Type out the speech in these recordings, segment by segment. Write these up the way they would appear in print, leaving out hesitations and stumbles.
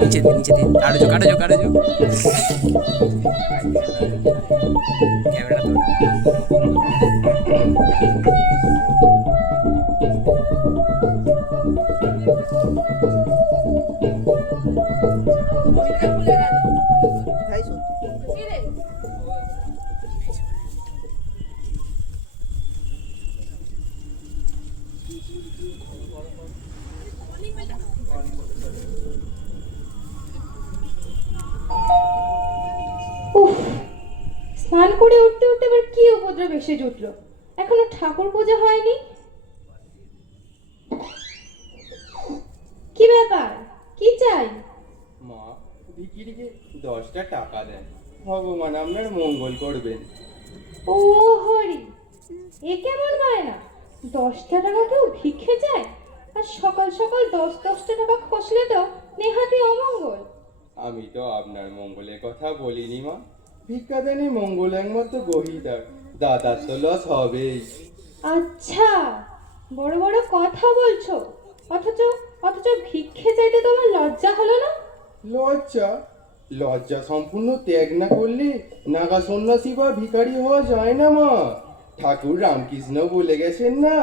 নিচে দিয়ে কাটো ক্যামেরা তো স্নান করে উঠতে উঠতে আবার কি উপদ্রব এসে জুটলো? এখনো ঠাকুর পূজা হয়নি। কি ব্যাপার, কি চাই? মা, ভিখিরিকে 10টা টাকা দেন, ভগবান আপনার মঙ্গল করবেন। ও হরি, এ কেমন বায়না? 10টা টাকা কেউ ভিক্ষে যায়? আর সকাল সকাল 10-10টা টাকা খসলে তো নেহাতি অমঙ্গল। আমি তো আপনার মঙ্গলের কথা বলিনি মা। ভিক্ষাদানে মঙ্গল একমাত্র গহিদার, দাদার তো লস হবেই। আচ্ছা, বড় বড় কথা বলছো, অথচ অথচ ভিক্ষে চাইতে তোমার লজ্জা হলো না? লজ্জা? লজ্জা সম্পূর্ণ ত্যাগ না করলে নাগা সন্ন্যাসী বা ভিখারি হওয়া যায় না মা। ঠাকুর রামকৃষ্ণ বলে গেছেন না,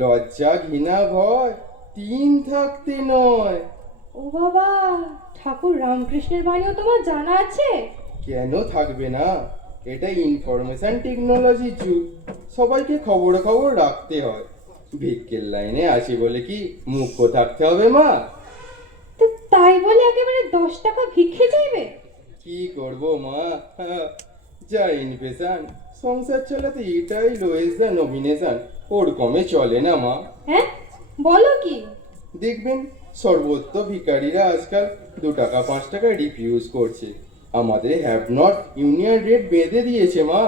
লজ্জা ঘৃণা ভয় 3 থাকতে নয়। ও বাবা, ঠাকুর রামকৃষ্ণের বাণীও তোমার জানা আছে? কেন থাকবে না? এটা ইনফরমেশন টেকনোলজির যুগ, সবাইকে খবর খবর রাখতে হয়। ভিক্ষের লাইনে আসি বলে কি মুখ্য থাকতে হবে মা? তো তাই বলে একেবারে 10 টাকা ভিক্ষে চাইবে? কি করব মা, যা ইনফেশন, সংসার চালাতে এটাই লোয়েস্ট দ্য নমিনেশন, ওর কমে চলে না মা। হ্যাঁ, বলো কি? দেখবেন সর্বত্র ভিখারিরা আজকাল 2 টাকা 5 টাকা রিফিউজ করছে। আমাদের হ্যাভ নট ইউনিয়ন রেট বেঁধে দিয়েছে মা,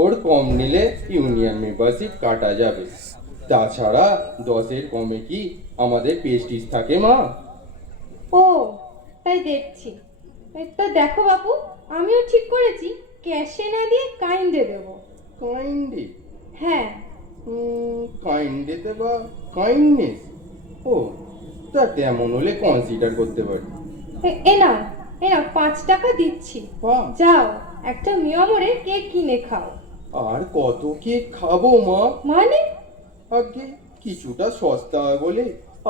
ওর কম নিলে ইউনিয়ন মেম্বারশিপ কাটা যাবে। তাছাড়া 10-এর কমে কি আমাদের পেস্টিজ থাকে মা? ও, তাই দেখছি। তো দেখো বাপু, আমিও ঠিক করেছি ক্যাশে না দিয়ে কাইন্ডে দেবো। কাইন্ডে? হ্যাঁ। কাইন্ডেতে বা কাইন্ডনেস? ও, তা তেমন হলে কনসিডার করতে পারি। এ নাও, এ নাও 5 টাকা দিচ্ছি। বাহ। যাও, একটা মিয়ামরের কেক কিনে খাও। আর কত কেক খাবো মা? মানে? আগে কিছুটা সস্তা হয় বলে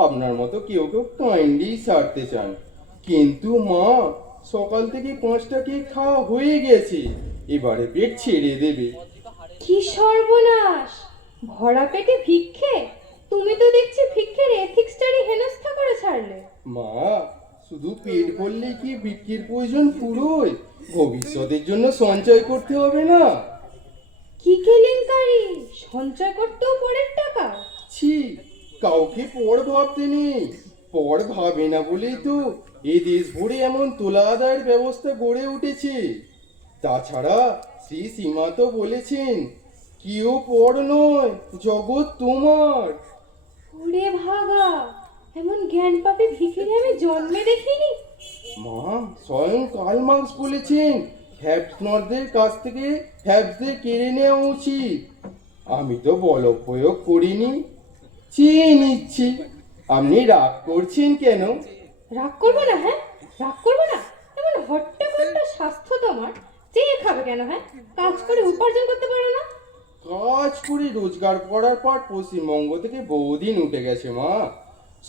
আপনার মতো কেউ কেউ কাইন্ডলি ছাড়তে চান, কিন্তু মা সকাল থেকে 5টা কেক খাওয়া হয়ে গেছে, এবারে পেট ছেড়ে দেবে। কি সর্বনাশ! ভরা পেটে ভিক্ষে? তুমি তো দেখছি ভিক্ষের এথিক্সটারই হেনস্থা করে ছাড়লে। মা, শুধু পেট ভরলেই কি ভিক্ষের প্রয়োজন পুরোই? ভবিষ্যতের জন্য সঞ্চয় করতে হবে না? কি কেলেঙ্কারি! সঞ্চয় করতেও পরের টাকা? ছি, কাউকে পর ভাবতে নেই। পর ভাবে না বলেই তো এ দেশ ভরে এমন তোলা আদায়ের ব্যবস্থা গড়ে উঠেছে। তাছাড়া শ্রী সীমা তো বলেছেন, কেউ পর নয়, জগৎ তোমার। ওরে ভাগা, এমন জ্ঞান পাপী ভিখিরি আমি জন্মে দেখিনি। মা, স্বয়ং কার্ল মার্কস বলেছেন, হ্যাভসনদের কাছ থেকে হ্যাভসদের কেড়ে নেওয়া উচিত। আমি তো বল প্রয়োগ করিনি, চেয়ে নিচ্ছি। আপনি রাগ করছেন কেন? রাগ করবো না? হ্যাঁ, রাগ করবো না? এমন হট্টকট্টা স্বাস্থ্য তোমার, চেয়ে খাবে কেন? হ্যাঁ, কাজ করে উপার্জন করতে পারো না? কাজ করে রোজগার করার পর পশ্চিমবঙ্গ থেকে বহুদিন উঠে গেছে মা।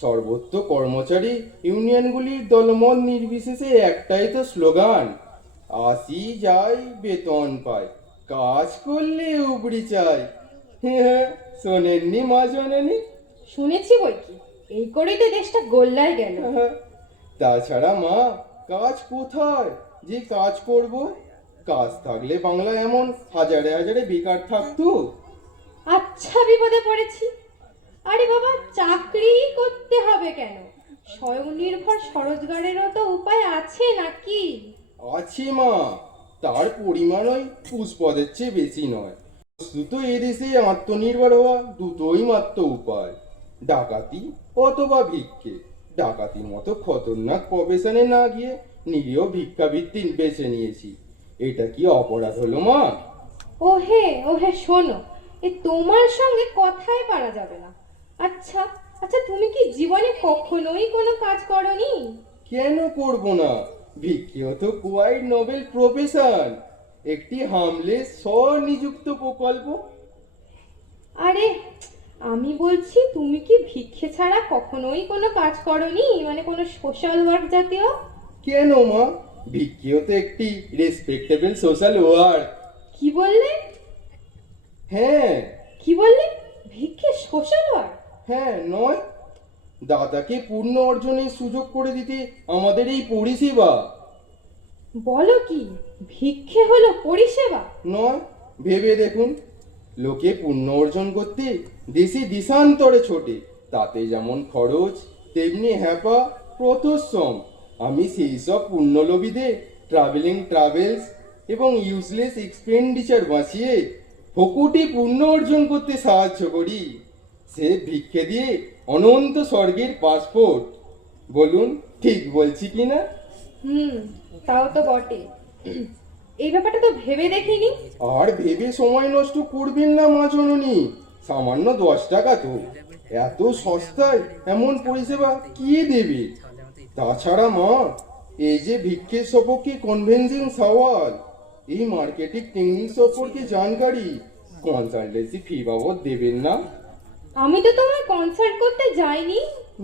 সর্বত্র কর্মচারী ইউনিয়নগুলির দলমত নির্বিশেষে একটাই তো স্লোগান, আসি যাই বেতন পাই, কাজ করলে উপরি চাই। হ্যাঁ, শোনেননি মা জানেনি? শুনেছি বই কি, এই করেই তো দেশটা গোল্লায় গেল। তাছাড়া মা, কাজ কোথায় যে কাজ করব? কাজ থাকলে বাংলা এমন হাজারে হাজারে বেকার থাকতো। আচ্ছা, বিপদে পড়েছি। আরে বাবা, চাকরি করতে হবে কেন? স্বয়ংনির্ভর স্বরোজগারেরও তো উপায় আছে নাকি? আছে মা, তার পরিমাণ ওই পুষ্পদের চেয়ে বেশি নয়। বস্তুত এদেশে আত্মনির্ভর হওয়া দুটোই মাত্র উপায়, ডাকাতি অথবা ভিক্ষে। ডাকাতির মতো খতরনাক প্রফেশনে না গিয়ে নিরীহ ভিক্ষাবৃত্তি বেছে নিয়েছি। এটা কি অপরাধ হলো মা? ওহে ওহে, শোনো, এ তোমার সঙ্গে কথাই পারা যাবে না। আচ্ছা, আচ্ছা, তুমি কি জীবনে কখনোই কোনো কাজ করনি? কেন করব না? ভিক্ষেও তো কোয়াইট নোবেল প্রফেশন, একটি হামলেস স্বনিযুক্ত প্রকল্প। আরে, আমি বলছি তুমি কি ভিক্ষে ছাড়া কখনোই কোনো কাজ করনি, মানে কোনো সোশ্যাল ওয়ার্ক জাতীয়? কেন মা, ভিক্ষেও তো একটি রেসপেক্টেবল সোশ্যাল ওয়ার্ক। কি বললে? হ্যাঁ কি বললে? ভিক্ষে সোশ্যাল ওয়ার্ক? হ্যাঁ, নয়? দাদাকে পূর্ণ অর্জনের সুযোগ করে দিতে আমাদের এই পরিষেবা। বলো কি, ভিক্ষে হলো পরিষেবা? নয়, ভেবে দেখুন, লোকে পুণ্য অর্জন করতে দেশে দেশান্তরে ছোটে, তাতে যেমন খরচ তেমনি হ্যাপা প্রতশ্রম। আমি সেই সব পুণ্যলোভীদের ট্রাভেলস এবং ইউজলেস এক্সপেন্ডিচার বাঁচিয়ে ফকুটি পুণ্য অর্জন করতে সাহায্য করি। সে ভিক্ষে দিয়ে অনন্ত স্বর্গের পাসপোর্ট। বলুন ঠিক বলছি কি না? হুম, তাও তো বটে। এই ব্যাপারটা তো ভেবে দেখিনি। আর ভেবে সময় নষ্ট করবেন না মা জননী, সামান্য 10 টাকা তো, এত সস্তায় এমন পরিষেবা কে দেবে? তাছাড়া মা, এই যে ভিক্ষের সপক্ষে কনভেনশন সওয়াল, এই মার্কেটিং টেকনিক সম্পর্কে জানকারি, কনসালটেন্সি ফি বাবদ দেবেন না? আমি তো তোমায় কনসাল্ট করতে যাইনি।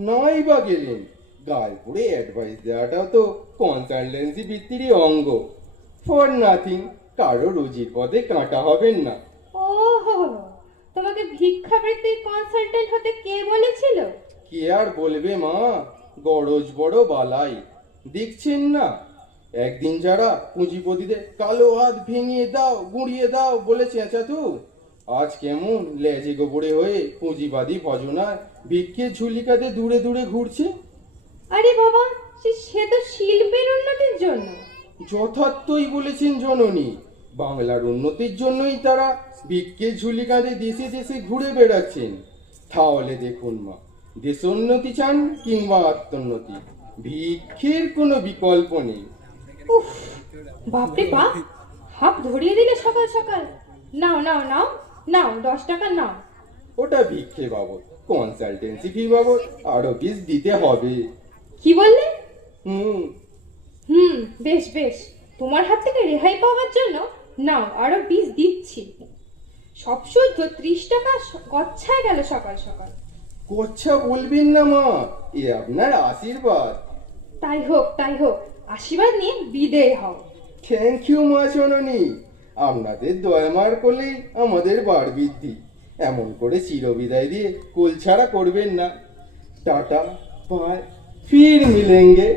নাই বা গেলেন, গালপুরে অ্যাডভাইস দেওয়াটাও তো কনসালটেন্সি বৃত্তিরই অঙ্গ। ফর নাথিং, কারো রুজির পথে কাঁটা হবেন না। ওহো, তোমাকে ভিক্ষাবৃত্তির কনসালটেন্ট হতে কে বলেছিল? কে আর বলবে মা, গরজ বড় বালাই, দেখছেন না? একদিন যারা পুঁজিপতিদের কালো হাত ভেঙে দাও গুঁড়িয়ে দাও বলে চেঁচাতো, আজ কেমন লেজে গোবরে হয়ে পুঁজিবাদী ভজনায় ভিক্ষের ঝুলিকাতে দূরে দূরে ঘুরছে। আরে বাবা, সে তো শিল্পের উন্নতির জন্য। যথার্থই বলেছেন জননী, বাংলার উন্নতির জন্যই তারা ভিক্ষের ঝুলি কাঁধে দেশে দেশে ঘুরে বেড়াচ্ছেন। তাহলে দেখুন মা, দেশোন্নতি চান কিংবা আত্মোন্নতি, ভিক্ষের কোনো বিকল্প নেই। উফ, বাপরে বাপ, হাত ধরিয়ে দিলে সকাল সকাল। নাও নাও নাও নাও, 10 টাকা নাও। ওটা ভিক্ষে বাবদ, কনসালটেন্সি ফি বাবদ আরো বিশ দিতে হবে। কি বললে? হুম। হুম, বেশ বেশ, তোমার হাত থেকে রেহাই পাওয়ার জন্য নাও আরো 20 দিচ্ছি। সব শুদ্ধ 30 টাকা গচ্ছায় গেল সকাল সকাল। কচ্ছা বলবেন না মা, এ আপনার আশীর্বাদ। তাই হোক তাই হোক, আশীর্বাদ নিয়ে বিদেয় হও। থ্যাংক ইউ মা জননী, আপনাদের দয়ামার করলেই আমাদের বার বৃদ্ধি। এমন করে চিরবিদায় দিয়ে কোল ছাড়া করবেন না। টাটা, বাই, ফির মিলেঙ্গে।